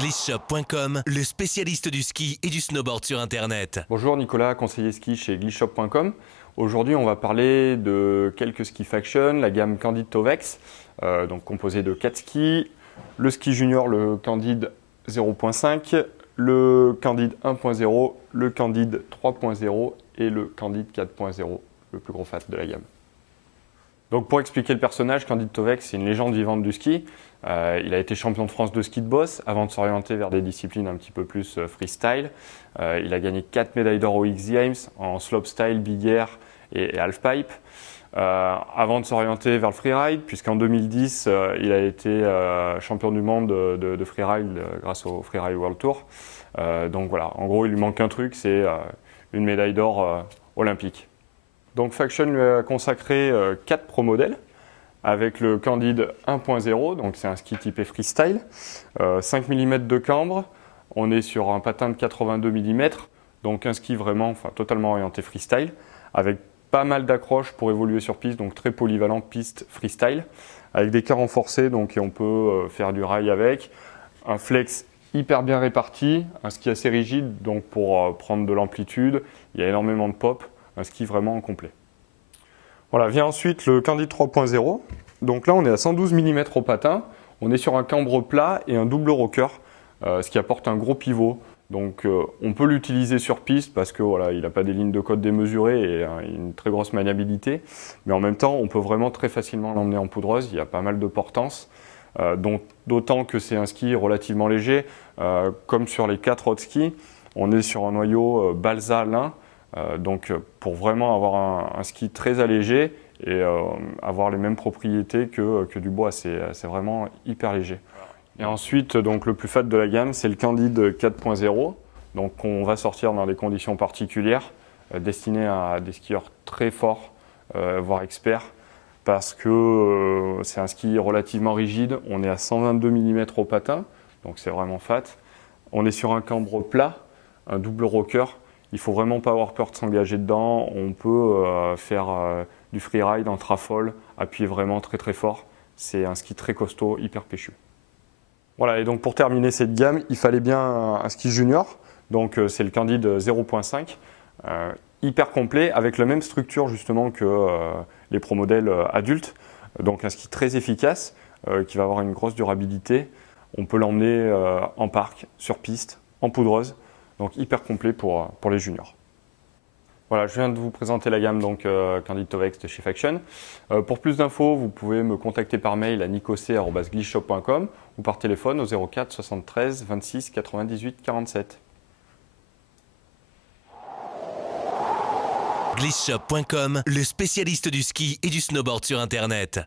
Glissshop.com, le spécialiste du ski et du snowboard sur Internet. Bonjour, Nicolas, conseiller ski chez Glissshop.com. Aujourd'hui, on va parler de quelques skis Faction, la gamme Candide Tovex, donc composée de 4 skis, le ski junior, le Candide 0.5, le Candide 1.0, le Candide 3.0 et le Candide 4.0, le plus gros fat de la gamme. Donc pour expliquer le personnage, Candide Tovex, c'est une légende vivante du ski. Il a été champion de France de ski de boss avant de s'orienter vers des disciplines un petit peu plus freestyle. Il a gagné 4 médailles d'or aux X Games en slopestyle, big air et halfpipe. Avant de s'orienter vers le freeride, puisqu'en 2010, il a été champion du monde de freeride grâce au Freeride World Tour. Donc voilà, en gros, il lui manque un truc, c'est une médaille d'or olympique. Donc Faction lui a consacré 4 pro modèles avec le Candide 1.0, donc c'est un ski typé freestyle, 5 mm de cambre, on est sur un patin de 82 mm, donc un ski vraiment, totalement orienté freestyle, avec pas mal d'accroches pour évoluer sur piste, donc très polyvalent piste freestyle, avec des cas renforcés, donc on peut faire du rail avec, un flex hyper bien réparti, un ski assez rigide, donc pour prendre de l'amplitude, il y a énormément de pop, un ski vraiment complet. Voilà, vient ensuite le Candide 3.0. Donc là, on est à 112 mm au patin. On est sur un cambre plat et un double rocker, ce qui apporte un gros pivot. Donc on peut l'utiliser sur piste parce que voilà, il n'a pas des lignes de côte démesurées et une très grosse maniabilité. Mais en même temps, on peut vraiment très facilement l'emmener en poudreuse. Il y a pas mal de portance. D'autant que c'est un ski relativement léger. Comme sur les 4 autres skis, on est sur un noyau balsa lin. Donc pour vraiment avoir un ski très allégé et avoir les mêmes propriétés que du bois, c'est vraiment hyper léger. Et ensuite, donc, le plus fat de la gamme, c'est le Candide 4.0. Donc on va sortir dans des conditions particulières, destinées à des skieurs très forts, voire experts, parce que c'est un ski relativement rigide. On est à 122 mm au patin, donc c'est vraiment fat. On est sur un cambre plat, un double rocker. Il ne faut vraiment pas avoir peur de s'engager dedans. On peut faire du freeride en trafole, appuyer vraiment très très fort. C'est un ski très costaud, hyper péchu. Voilà, et donc pour terminer cette gamme, il fallait bien un ski junior. Donc c'est le Candide 0.5, hyper complet, avec la même structure justement que les pro modèles adultes. Donc un ski très efficace, qui va avoir une grosse durabilité. On peut l'emmener en parc, sur piste, en poudreuse. Donc hyper complet pour les juniors. Voilà, je viens de vous présenter la gamme donc Candide Tovex de chez Faction. Pour plus d'infos, vous pouvez me contacter par mail à nicoc@glissshop.com ou par téléphone au 04 73 26 98 47. Glissshop.com, le spécialiste du ski et du snowboard sur Internet.